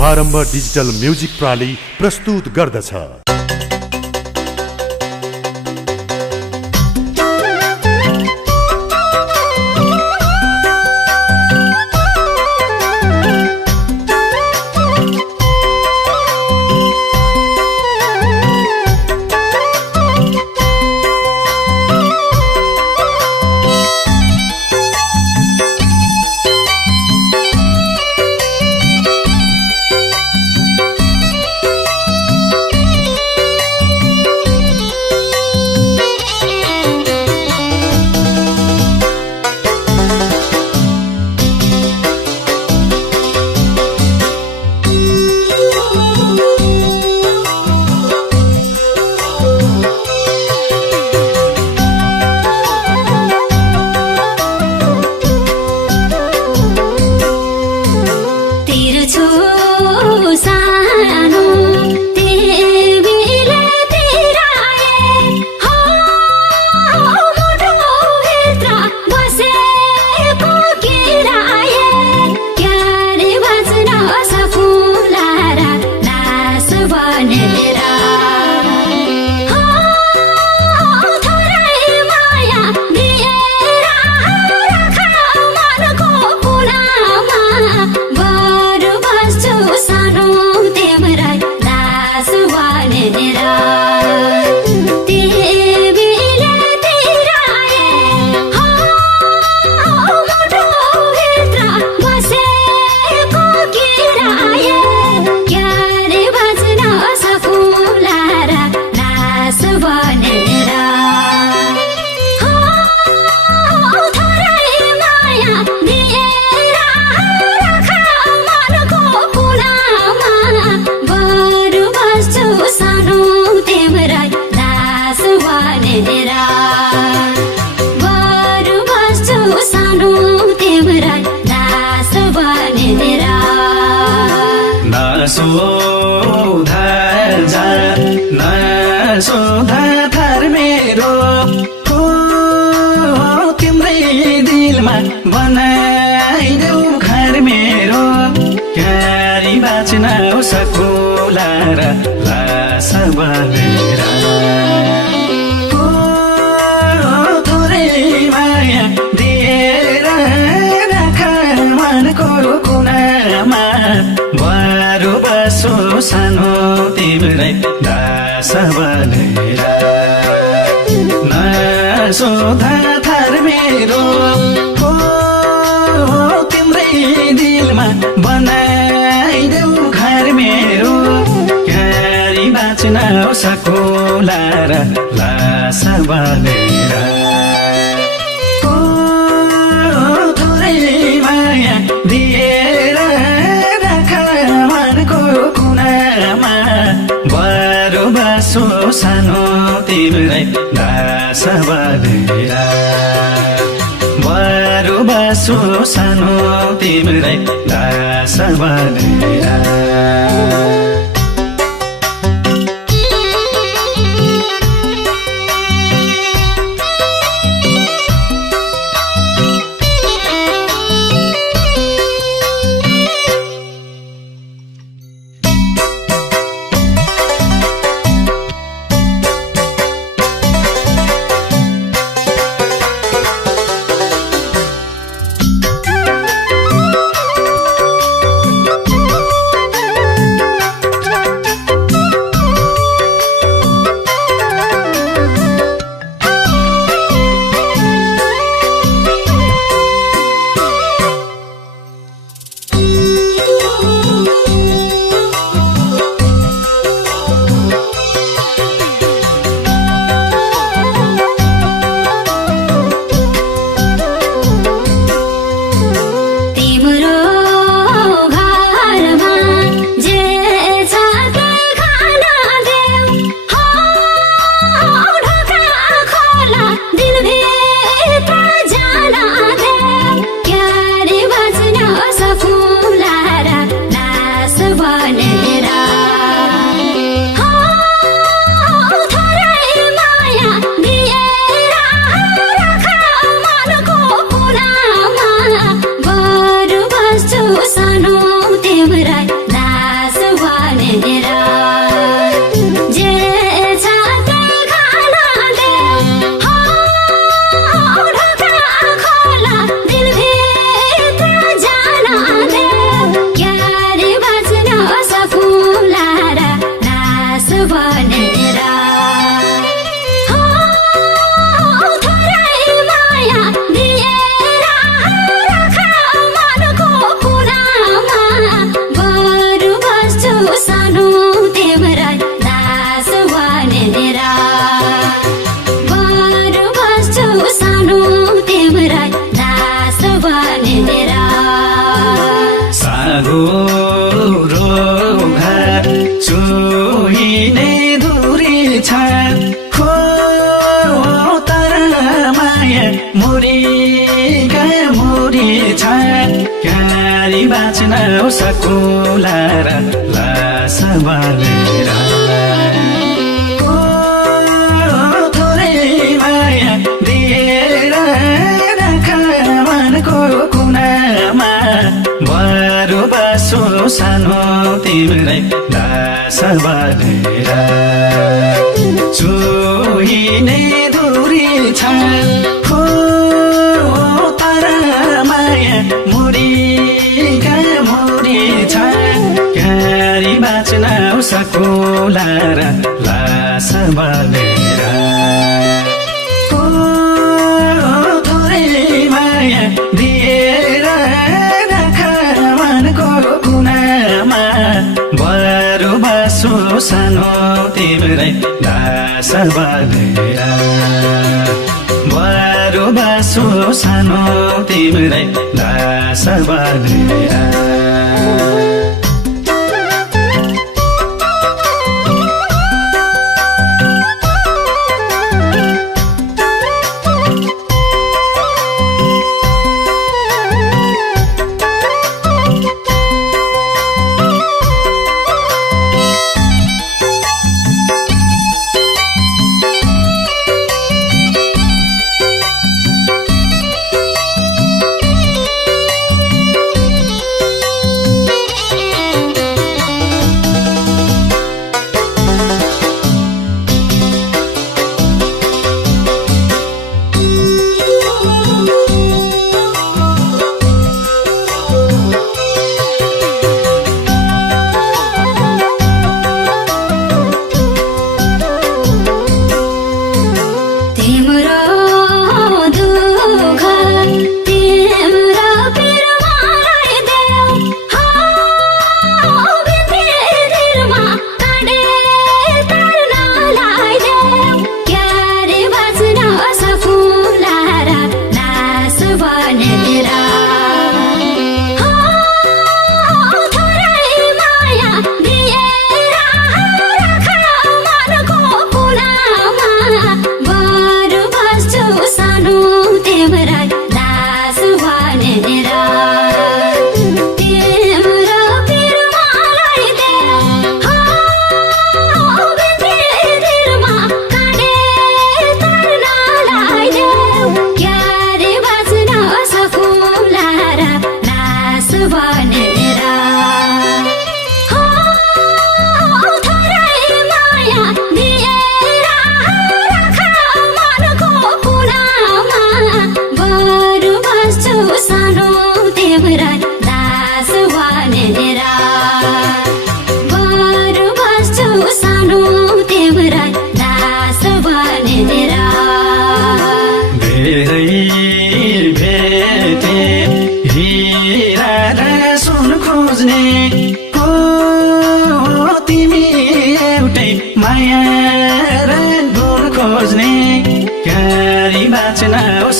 शुभारम्भ digital music प्राली प्रस्तुत गर्दछ। सोधा थर मेरो हो तिम्रै दिलमा बनाइदेऊ घर मेरो क्यारी बाँच्न सकुला र लास बनेर हो थोरै माया दिएर राख मनको कुनामा बरु बसो सानो तिम्रै दास बनेर नसोधा थर मेरो हो तिम्रै दिलमा बनाइदेऊ घर मेरो क्यारी बाँच्न सकुला र लास बनेर हो थोरै माया दिएर राख मनको कुनामा बरु बसो सानो तिम्रै दास बनेर बरु बसो सानो तिम्रै दास बनेर छोइने दूरी छ हो तर माया मुरी छ क्यारी बाँच्न सकुला र लास बालेर थोरै माया दिएर राख मनको कुनामा बरु बसो सानो तिम्रै दास बनेर छोइने दूरी छ हो तर माया मुरी छ क्यारी बाँच्न सकुला र लास बनेर थोरै माया दिएर राख मनको कुनामा बरु बसो सानो तिम्रै दास बनेर बरु बसो सानो तिम्रै दास बनेर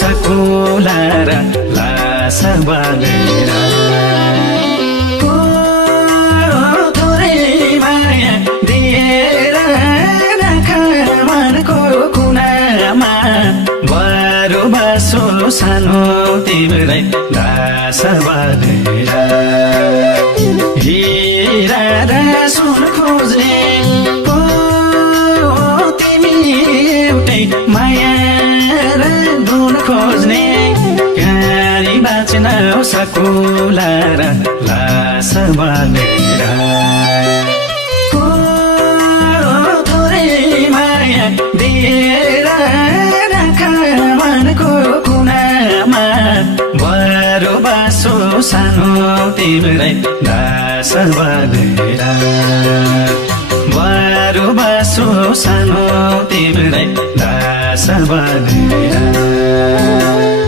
सकुला र लास बनेर थोरै माया दिएर राख मनको कुनामा बरु बसो सानो तिम्रै दास बनेर हिरा र सुन खोज्ने तिमी एउटै माया खोज्ने क्यारी बाँच्न सकुला र लास बनेर थोरै माया दिएर राख मनको कुनामा बरु बसो सानो तिम्रै दास बनेर बरु बसो सानो तिम्रै दास बनेर